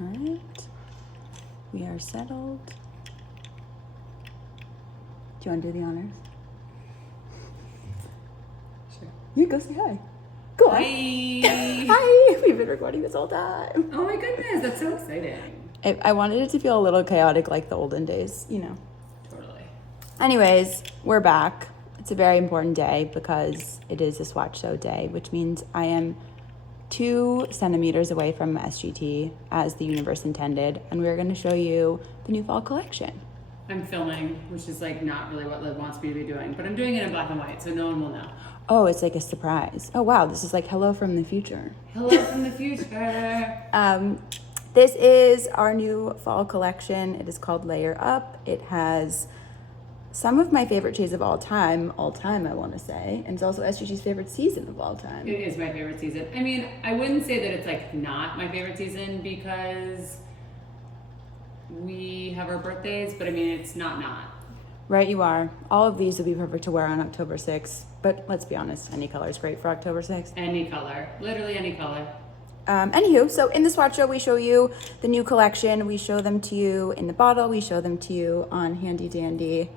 All right. We are settled. Do you want to do the honors? Sure. You go say hi. Go on. Hi. Hi. We've been recording this whole time. Oh my goodness, that's so exciting. I wanted it to feel a little chaotic like the olden days, you know. Totally. Anyways, we're back. It's a very important day because it is a Swatch show day, which means I am 2 centimeters away from SGT as the universe intended, and we're going to show you the new fall collection. I'm filming, which is like not really what Liv wants me to be doing, but I'm doing it in black and white, so no one will know. Oh, it's like a surprise. Oh, wow. This is like hello from the future. Hello from the future. This is our new fall collection. It is called Layer Up. It has some of my favorite shades of all time, I want to say. And it's also SGT's favorite season of all time. It is my favorite season. I mean, I wouldn't say that it's like not my favorite season because we have our birthdays, but I mean, it's not. Right, you are. All of these would be perfect to wear on October 6th. But let's be honest, any color is great for October 6th. Any color. Literally any color. Anywho, so in the Swatch show, we show you the new collection. We show them to you in the bottle. We show them to you on handy dandy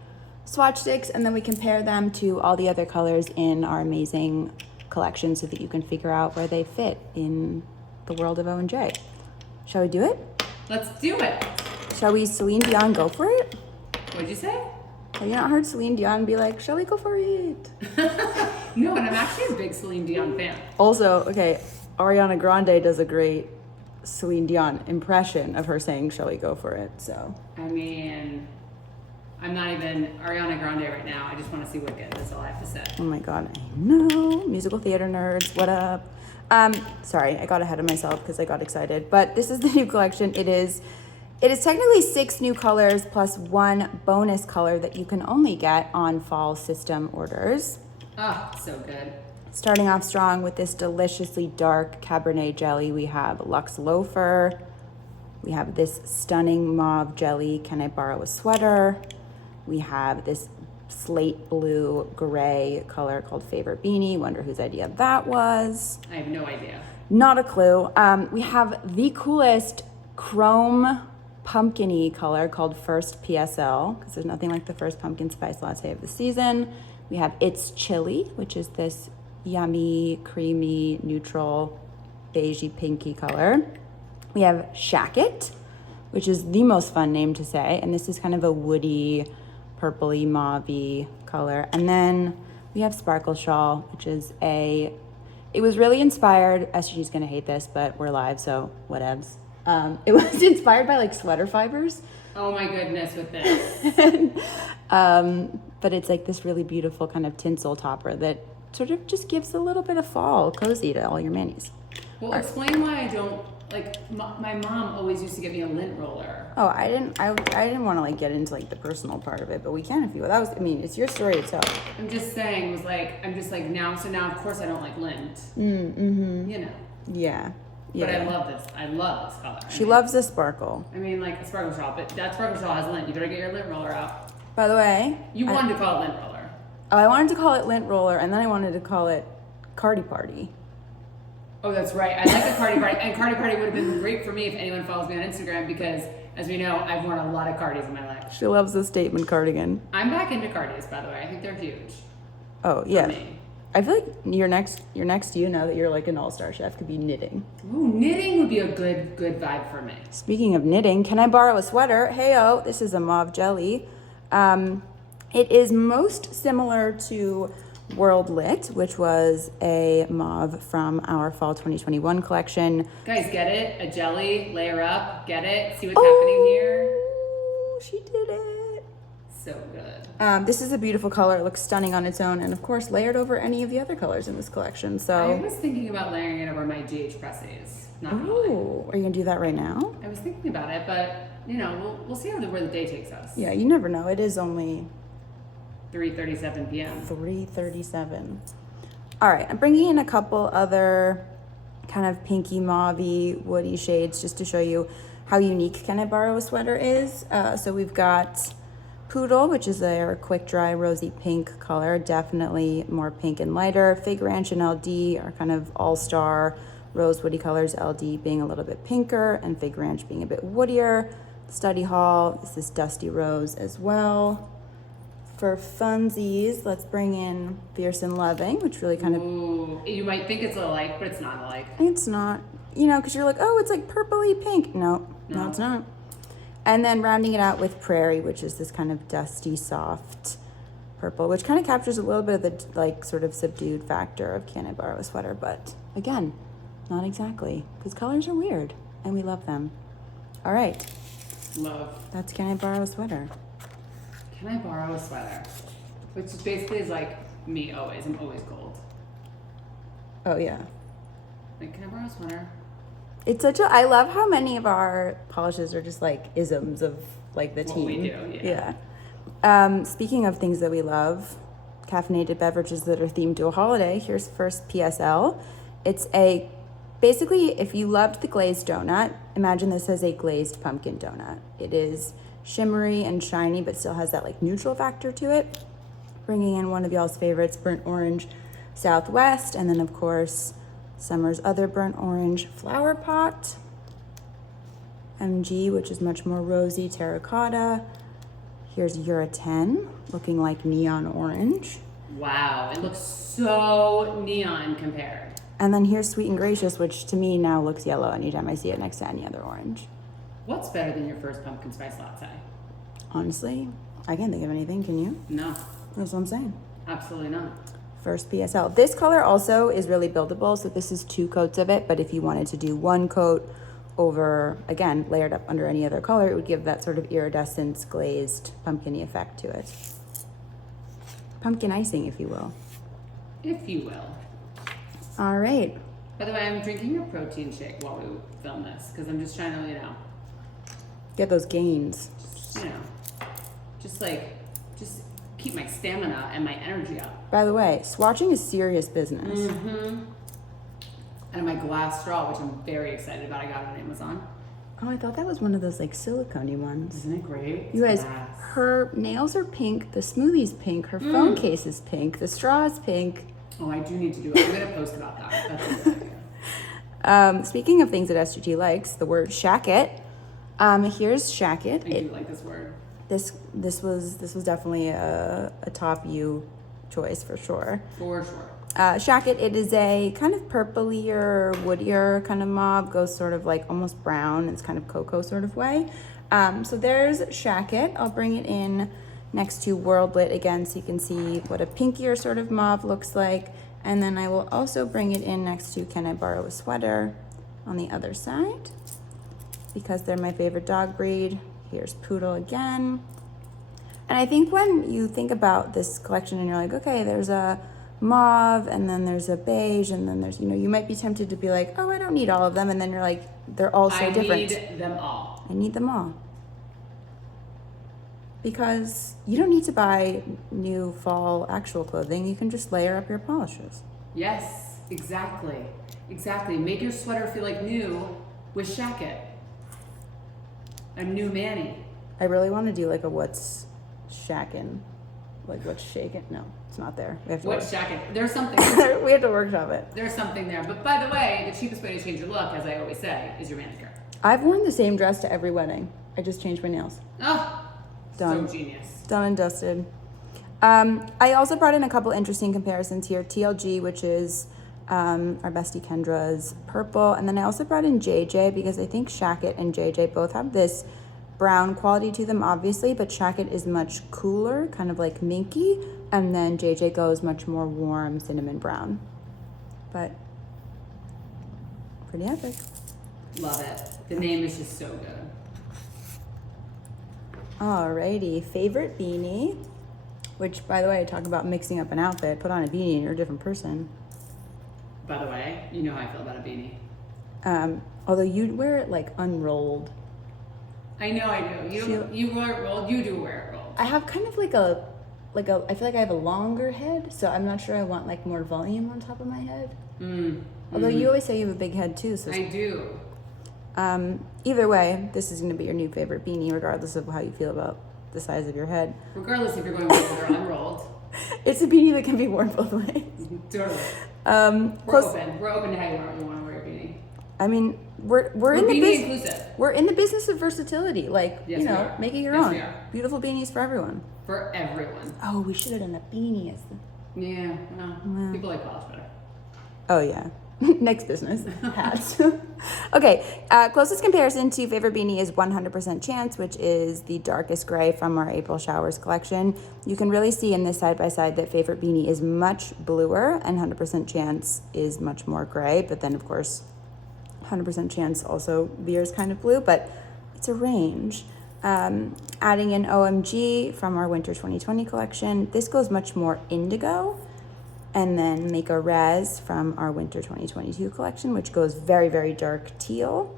swatch sticks, and then we compare them to all the other colors in our amazing collection so that you can figure out where they fit in the world of O&J. Shall we do it? Let's do it. Shall we Celine Dion go for it? What'd you say? Have you not heard Celine Dion be like, shall we go for it? No, and I'm actually a big Celine Dion fan. Also, okay, Ariana Grande does a great Celine Dion impression of her saying, shall we go for it? So, I mean, I'm not even Ariana Grande right now. I just want to see Wicked. That's all I have to say. oh my God, I know. Musical theater nerds, what up? Sorry, I got ahead of myself because I got excited. But this is the new collection. It is technically 6 new colors plus 1 bonus color that you can only get on fall system orders. Oh, so good. Starting off strong with this deliciously dark Cabernet jelly, we have Luxe Loafer. We have this stunning mauve jelly, Can I Borrow a Sweater? We have this slate blue gray color called Favorite Beanie. Wonder whose idea that was. I have no idea. Not a clue. We have the coolest chrome pumpkin-y color called First PSL, because there's nothing like the first pumpkin spice latte of the season. We have It's Chili, which is this yummy, creamy, neutral, beigey, pinky color. We have Shacket, which is the most fun name to say, and this is kind of a woody, purpley, mauve-y color. And then we have Sparkle Shawl, which is it was really inspired, SG's gonna hate this, but we're live, so whatevs. It was inspired by like sweater fibers. Oh my goodness, with this. But it's like this really beautiful kind of tinsel topper that sort of just gives a little bit of fall cozy to all your manis. Well, explain why I don't, like, my mom always used to get me a lint roller. Oh, I didn't want to like get into like the personal part of it, but we can if you will. I mean, it's your story to tell. I'm just saying, I'm just like now of course I don't like lint. Mm-hmm. You know. Yeah. But I love this. I love this color. She loves the sparkle. I mean, like a sparkle shawl, but that sparkle shawl has lint. You better get your lint roller out. By the way, You wanted to call it lint roller. Oh, I wanted to call it lint roller, and then I wanted to call it Cardi Party. Oh, that's right. I like a Cardi Party. And Cardi Party would have been great for me if anyone follows me on Instagram because, as we know, I've worn a lot of Cardis in my life. She loves the statement cardigan. I'm back into Cardis, by the way. I think they're huge. Oh, yeah. For me. I feel like your next you now that you're like an all-star chef could be knitting. Ooh, knitting would be a good vibe for me. Speaking of knitting, Can I Borrow a Sweater? Hey-oh, this is a mauve jelly. It is most similar to World Lit, which was a mauve from our fall 2021 collection. Guys, get it? A jelly, layer up, get it? See what's happening here? She did it. So good. This is a beautiful color. It looks stunning on its own, and of course, layered over any of the other colors in this collection. So I was thinking about layering it over my GH presses. Not gonna lie. Ooh, are you gonna do that right now? I was thinking about it, but you know, we'll see where the day takes us. Yeah, you never know. It is only 3:37 p.m. 3:37. All right, I'm bringing in a couple other kind of pinky, mauve-y, woody shades just to show you how unique Can I Borrow a Sweater is. So we've got Poodle, which is their quick dry rosy pink color, definitely more pink and lighter. Fig Ranch and LD are kind of all-star Rose Woody Colors LD being a little bit pinker, and Fig Ranch being a bit woodier. Study Hall is this Dusty Rose as well. For funsies, let's bring in Fierce and Loving, which really kind of... Ooh, you might think it's alike, but it's not alike. It's not, you know, because you're like, oh, it's like purpley pink. No, it's not. And then rounding it out with Prairie, which is this kind of dusty, soft purple, which kind of captures a little bit of the like sort of subdued factor of Can I Borrow a Sweater, but again, not exactly, because colors are weird and we love them. All right. Love. That's Can I Borrow a Sweater. Can I borrow a sweater? Which basically is like me always. I'm always cold. Oh yeah. Like, can I borrow a sweater? It's such a, I love how many of our polishes are just like isms of like the team. What we do, yeah. Speaking of things that we love, caffeinated beverages that are themed to a holiday, here's first PSL. It's a, basically, if you loved the glazed donut, imagine this as a glazed pumpkin donut. It is shimmery and shiny, but still has that like neutral factor to it. Bringing in one of y'all's favorites, Burnt Orange Southwest, and then of course, summer's other burnt orange flower pot. MG, which is much more rosy terracotta. Here's Eura 10, looking like neon orange. Wow, it looks so neon compared. And then here's Sweet and Gracious, which to me now looks yellow anytime I see it next to any other orange. What's better than your first pumpkin spice latte? Honestly, I can't think of anything, can you? No, That's what I'm saying. absolutely not. First PSL. This color also is really buildable, so this is 2 coats of it, but if you wanted to do 1 coat over, again, layered up under any other color, it would give that sort of iridescence glazed pumpkin-y effect to it. Pumpkin icing, if you will. If you will. All right. By the way, I'm drinking a protein shake while we film this because I'm just trying to, Get those gains. just keep my stamina and my energy up. By the way, swatching is serious business. Mm-hmm. And my glass straw, which I'm very excited about. I got it on Amazon. Oh, I thought that was one of those like silicone-y ones. Isn't it great? You guys, Yes. her nails are pink, the smoothie's pink, her phone case is pink, the straw is pink. Oh, I do need to do it. I'm going to post about that. That's a good idea. Speaking of things that SGG likes, the word Shacket. Here's Shacket. I do like this word. This was definitely a top U choice for sure. For sure. Shacket, it is a kind of purplier, woodier kind of mauve, goes sort of like almost brown. It's kind of cocoa sort of way. So there's Shacket. I'll bring it in next to World Lit again so you can see what a pinkier sort of mauve looks like. And then I will also bring it in next to Can I Borrow a Sweater on the other side because they're my favorite dog breed. Here's Poodle again. And I think when you think about this collection and you're like, okay, there's a mauve and then there's a beige and then there's, you might be tempted to be like, oh, I don't need all of them. And then you're like, they're all so different. I need them all. I need them all. Because you don't need to buy new fall actual clothing. You can just layer up your polishes. Yes, exactly. Exactly. Make your sweater feel like new with Shacket. A new mani. I really want to do like a what's shackin', like what's shaking. No, it's not there. We have to What's Shacket? There's something. we have to workshop it. There's something there. But by the way, the cheapest way to change your look, as I always say, is your manicure. I've worn the same dress to every wedding. I just changed my nails. Oh, Done. so genius. Done and dusted. I also brought in a couple interesting comparisons here. TLG, which is our bestie Kendra's purple. And then I also brought in JJ because I think Shacket and JJ both have this brown quality to them, obviously, but Shacket is much cooler, kind of like minky. And then JJ goes much more warm cinnamon brown. But pretty epic. Love it. The name is just so good. Alrighty, favorite beanie, which, by the way, talk about mixing up an outfit. Put on a beanie and you're a different person. By the way, you know how I feel about a beanie. Although you'd wear it like unrolled. I know I do. You wear it rolled. You do wear it rolled. I have kind of like a, I feel like I have a longer head, so I'm not sure I want like more volume on top of my head. Although you always say you have a big head too, so. I do. Either way, this is going to be your new favorite beanie, regardless of how you feel about the size of your head. Regardless if you're going rolled or unrolled. It's a beanie that can be worn both ways. Totally. We're open. We're open to how you want to wear your beanie. I mean, we're in the beanie inclusive. We're in the business of versatility. Like, Yes, you know, we are. make it your Yes, own. we are. Beautiful beanies for everyone. For everyone. Oh, we should have done a beanie as the... Yeah, well, people like polish better. Oh, yeah. Next business. Hats. Okay. Closest comparison to favorite beanie is 100% Chance, which is the darkest gray from our April Showers collection. You can really see in this side-by-side that favorite beanie is much bluer and 100% Chance is much more gray. But then, of course, 100% Chance also veers kind of blue, but it's a range. Adding in OMG from our Winter 2020 collection. This goes much more indigo. And then Make a Res from our Winter 2022 collection, which goes very, very dark teal.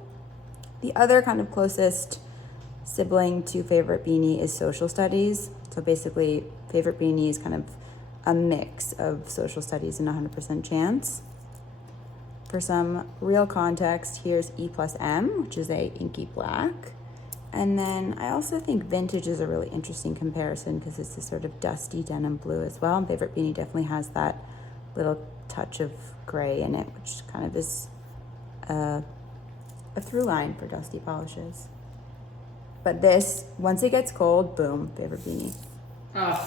The other kind of closest sibling to favorite beanie is Social Studies. So basically, favorite beanie is kind of a mix of Social Studies and 100% Chance. For some real context, here's E+M, which is a inky black. And then I also think Vintage is a really interesting comparison because it's this sort of dusty denim blue as well. And favorite beanie definitely has that little touch of gray in it, which kind of is a through line for dusty polishes. But this, once it gets cold, boom, favorite beanie. I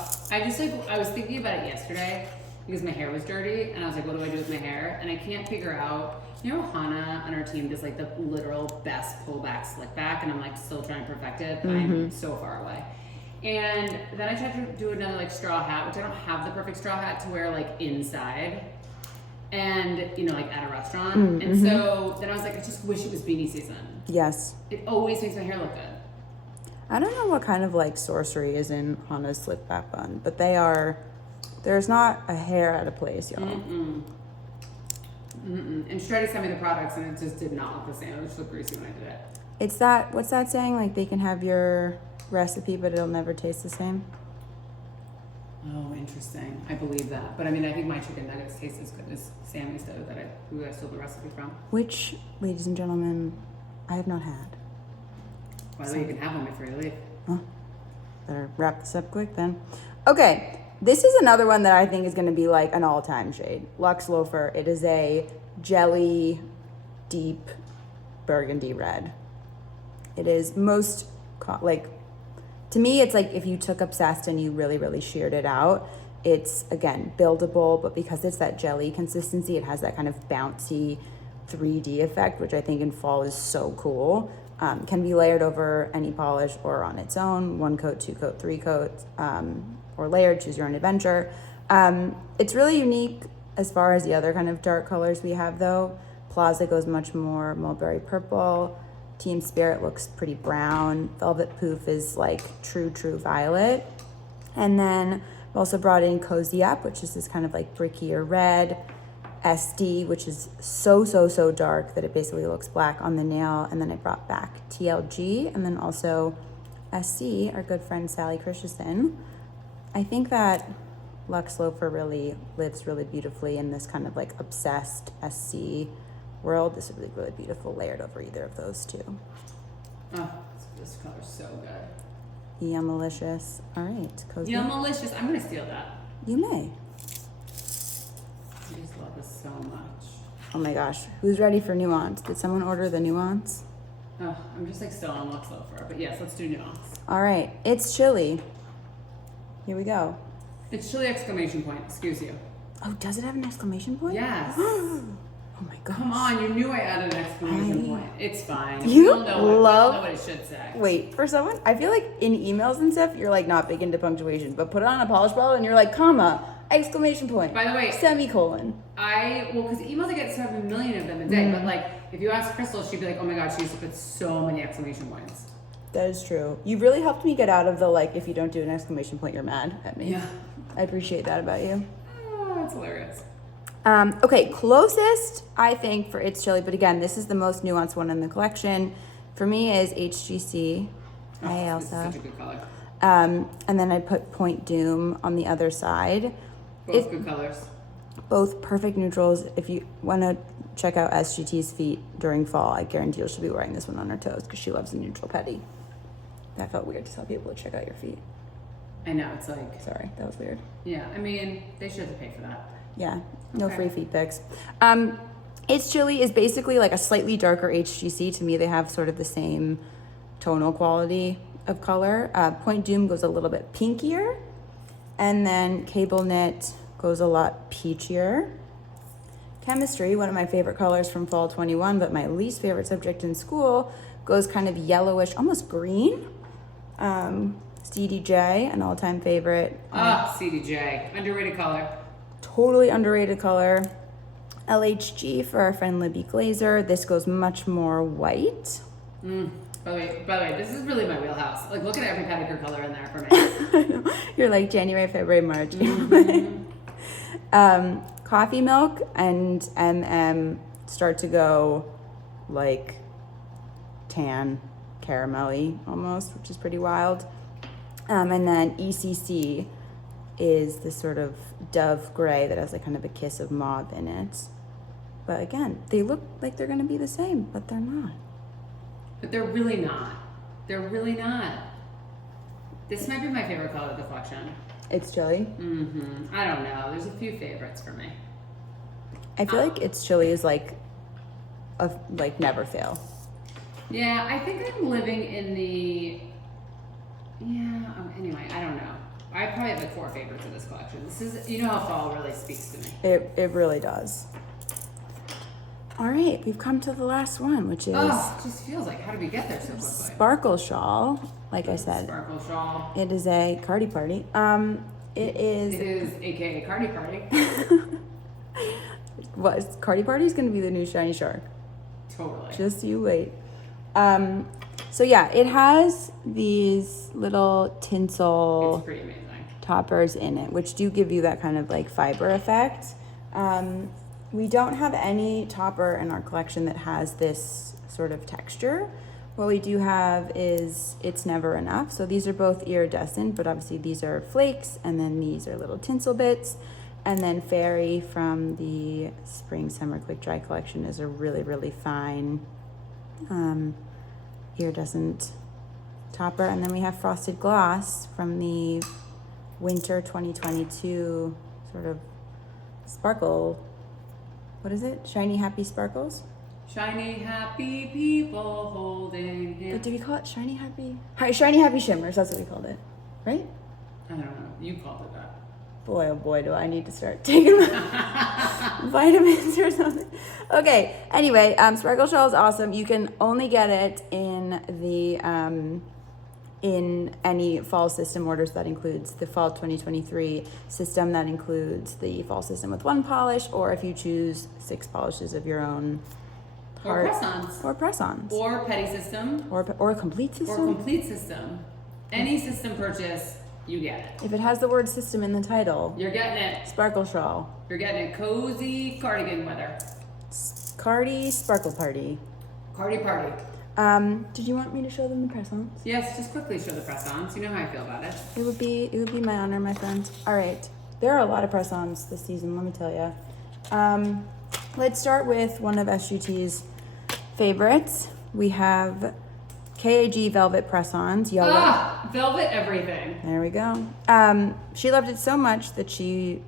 was thinking about it yesterday because my hair was dirty and I was like, what do I do with my hair? And I can't figure out, you know, Hannah on our team does like the literal best pullback slick back, and I'm like still trying to perfect it. I'm so far away. And then I tried to do another like straw hat, which I don't have the perfect straw hat to wear like inside and, you know, like at a restaurant. And so then I was like, I just wish it was beanie season. Yes. It always makes my hair look good. I don't know what kind of like sorcery is in Hannah's slick back bun, but there's not a hair out of place, y'all. And she tried to send me the products and it just did not look the same. It just looked greasy when I did it. It's that, what's that saying? Like they can have your recipe, but it'll never taste the same? Oh, interesting. I believe that. But I mean, I think my chicken nuggets taste as good as Sammy's does who I stole the recipe from. Which, ladies and gentlemen, I have not had. By the way, you can have one before you leave. Huh? Better wrap this up quick then. Okay, this is another one that I think is going to be like an all-time shade. Luxe Loafer. It is a jelly, deep burgundy red. It is most, like, to me, it's like if you took Obsessed and you really, really sheared it out. It's, again, buildable, but because it's that jelly consistency, it has that kind of bouncy 3D effect, which I think in fall is so cool. Can be layered over any polish or on its own, 1 coat, 2 coat, 3 coats, or layered, choose your own adventure. It's really unique as far as the other kind of dark colors we have though. Plaza goes much more mulberry purple. Team Spirit looks pretty brown. Velvet Poof is like true violet. And then I've also brought in Cozy Up, which is this kind of like brickier red. SD, which is so dark that it basically looks black on the nail. And then I brought back TLG, and then also SC, our good friend Sally Christensen. I think that Luxe Loafer really lives really beautifully in this kind of like obsessed SC world. This would be really beautiful layered over either of those two. Oh, this color's so good. Yummalicious. All right, Cozy. Yummalicious. I'm gonna steal that. You may. I just love this so much. Oh my gosh, who's ready for Nuance? Did someone order the Nuance? Oh, I'm just like still on Luxe Loafer, but yes, let's do Nuance. All right, it's chilly. Here we go. It's chilly exclamation point, excuse you. Oh, does it have an exclamation point? Yes. Oh my gosh. Come on, you knew I added an exclamation point. It's fine. You we all know what it should say. Wait, for someone, I feel like in emails and stuff, you're like not big into punctuation, but put it on a polish bottle and you're like, comma, exclamation point. By the way, semicolon. Because emails I get 7 million of them a day, but like if you ask Crystal, she'd be like, oh my god, she used to put so many exclamation points. That is true. You've really helped me get out of the like, if you don't do an exclamation point, you're mad at me. Yeah. I appreciate that about you. Oh, that's hilarious. Okay, closest, I think, for It's Chilly, but again, this is the most nuanced one in the collection, for me is HGC. Hi, Elsa. This is such a good color. And then I put Point Doom on the other side. Both good colors. Both perfect neutrals. If you want to check out SGT's feet during fall, I guarantee she'll be wearing this one on her toes because she loves a neutral petty. That felt weird to tell people to check out your feet. I know, it's like... Sorry, that was weird. Yeah, I mean, they should have to pay for that. Yeah, no Okay. free feet pics. It's Chilly is basically like a slightly darker HGC. To me, they have sort of the same tonal quality of color. Point Doom goes a little bit pinkier, and then Cable Knit goes a lot peachier. Chemistry, one of my favorite colors from fall 21, but my least favorite subject in school, goes kind of yellowish, almost green. CDJ, an all-time favorite. CDJ, underrated color. Totally underrated color. LHG for our friend Libby Glazer. This goes much more white. By the way, this is really my wheelhouse. Like, look at every pedicure color in there for me. You're like January, February, March. Coffee Milk and MM start to go like tan, caramelly almost, which is pretty wild. And then ECC is this sort of dove gray that has like kind of a kiss of mauve in it. But again, they look like they're gonna be the same, but they're not. But they're really not. They're really not. This might be my favorite color of the collection. It's Chilly. I don't know. There's a few favorites for me. I feel like It's Chilly is like never fail. Yeah, I think I'm living in the. Anyway, I don't know. I probably have like 4 favorites of this collection. This is, you know how fall really speaks to me. It really does. All right, we've come to the last one, which is It just feels like, how did we get there so quickly? Sparkle Shawl. Like I said, Sparkle Shawl. it is a Cardi party. It is AKA Cardi Party. what Cardi Party is going to be the new Shiny Shark. Totally. Just you wait. So yeah, it has these little tinsel It's pretty amazing. toppers in it, which do give you that kind of like fiber effect. We don't have any topper in our collection that has this sort of texture. What we do have is It's Never Enough. So these are both iridescent, but obviously these are flakes, and then these are little tinsel bits. And then Fairy from the Spring Summer Quick Dry collection is a really, really fine iridescent topper. And then we have Frosted Gloss from the Winter 2022 sort of sparkle. What is it? Shiny Happy Sparkles? Shiny happy people holding hands. But did we call it Shiny Happy? Shiny Happy Shimmers, that's what we called it. Right? I don't know. You called it that. Boy, oh boy, do I need to start taking vitamins or something. Okay, anyway, Sparkle Shawl is awesome. You can only get it in the in any fall system orders. That includes the fall 2023 system. That includes the fall system with 1 polish, or if you choose 6 polishes of your own. Or press-ons. Or press-ons. Or petty system. Or a complete system. Or complete system. Any system purchase, you get it. If it has the word system in the title. You're getting it. Sparkle Shawl. You're getting it. Cozy cardigan weather. Cardi Sparkle Party. Cardi party. Did you want me to show them the press-ons? Yes, just quickly show the press-ons. You know how I feel about it. It would be my honor, my friend. All right. There are a lot of press-ons this season, let me tell you. Let's start with one of SGT's favorites. We have KAG Velvet Press-Ons, yellow. Velvet everything. There we go. She loved it so much that she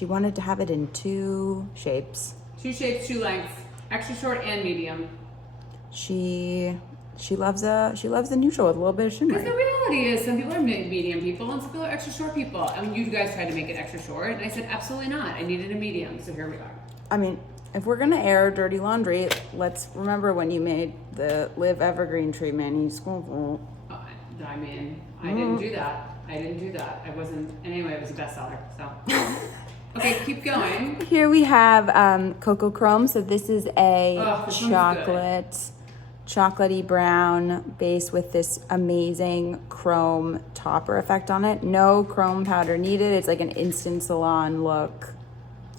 wanted to have it in 2 shapes. 2 shapes, 2 lengths, extra short and medium. She loves a neutral with a little bit of shimmer. Because the reality is, some people are medium people and some people are extra short people. And you guys tried to make it extra short, and I said absolutely not. I needed a medium, so here we are. I mean, if we're gonna air dirty laundry, let's remember when you made the Live Evergreen treatment. I mean, I didn't do that. I wasn't. Anyway, it was a bestseller. So. Okay, keep going. Here we have Cocoa Chrome. So this is a this chocolatey brown base with this amazing chrome topper effect on it. No chrome powder needed. It's like an instant salon look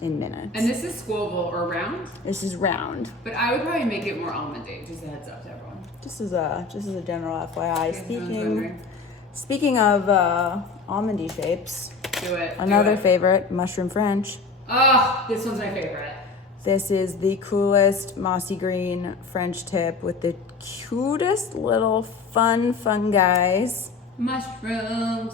in minutes. And this is squoval or round? This is round. But I would probably make it more almondy. Just a heads up to everyone. Just as a general FYI. Speaking of almondy shapes. Do it. Another favorite, Mushroom French. This one's my favorite. This is the coolest mossy green French tip with the cutest little fun guys. Mushrooms.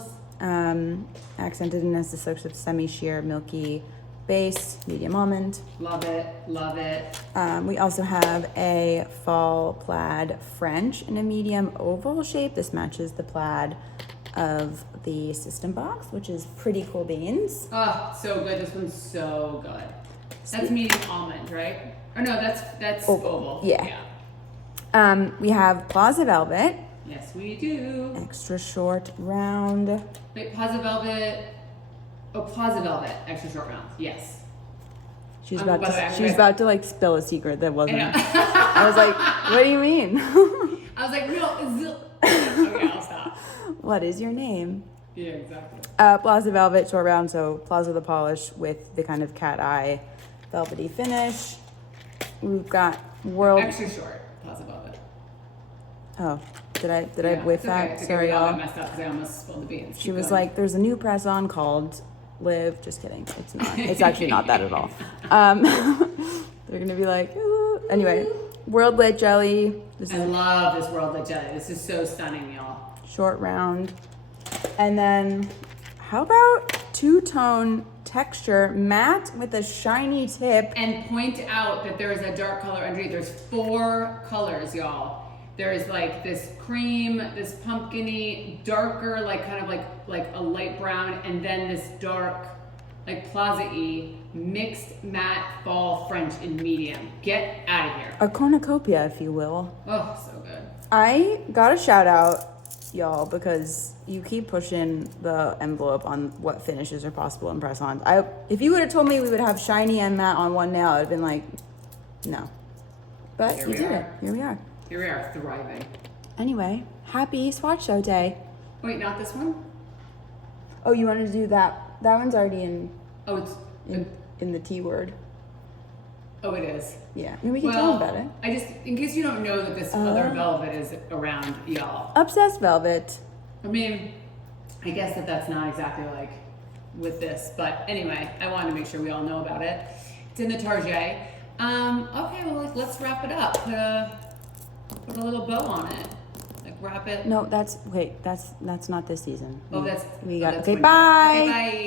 Accented in as a sort of semi-sheer, milky base, medium almond. Love it, love it. We also have a fall plaid French in a medium oval shape. This matches the plaid of the system box, which is pretty cool beans. Oh, so good. This one's so good. That's medium almond, right? Or no, that's oval. Yeah. We have Plaza Velvet. Yes, we do. Extra short round. Wait, Plaza Velvet. Oh, Plaza Velvet. Extra short rounds. Yes. She was about to like spill a secret that wasn't. I was like, what do you mean? I was like, no. Okay, I'll stop. What is your name? Yeah, exactly. Plaza Velvet short round, so Plaza the polish with the kind of cat eye velvety finish. We've got extra short Plaza Velvet. Oh, did I whiff that? Okay. Sorry, y'all. I messed up because I almost spilled the beans. She was like, "There's a new press on called Live." Just kidding. It's not. It's actually not that at all. They're gonna be like, ooh. Anyway, World Lit Jelly. I love this World Lit Jelly. This is so stunning, y'all. Short round, and then how about two-tone texture matte with a shiny tip? And point out that there is a dark color underneath. There's 4 colors, y'all. There's like this cream, this pumpkin-y, darker, like kind of like a light brown, and then this dark, like plaza-y, mixed matte fall French in medium. Get out of here. A cornucopia, if you will. Oh, so good. I got a shout out, y'all, because you keep pushing the envelope on what finishes are possible in press-ons. If you would have told me we would have shiny and matte on one nail, I'd have been like, no. But you did it. Here we are. Here we are, thriving. Anyway, happy Swatch Show day. Wait, not this one? Oh, you wanted to do that? That one's already in. Oh, it's in the T word. Oh, it is. Yeah, maybe we can tell them about it. I just, in case you don't know that this other velvet is around, y'all. Obsessed Velvet. I mean, I guess that's not exactly like with this, but anyway, I wanted to make sure we all know about it. It's in the Target. Okay, well, let's wrap it up. Put a little bow on it. Like wrap it. No, that's not this season. Oh, we got. that's Okay, winter. bye. Okay, bye.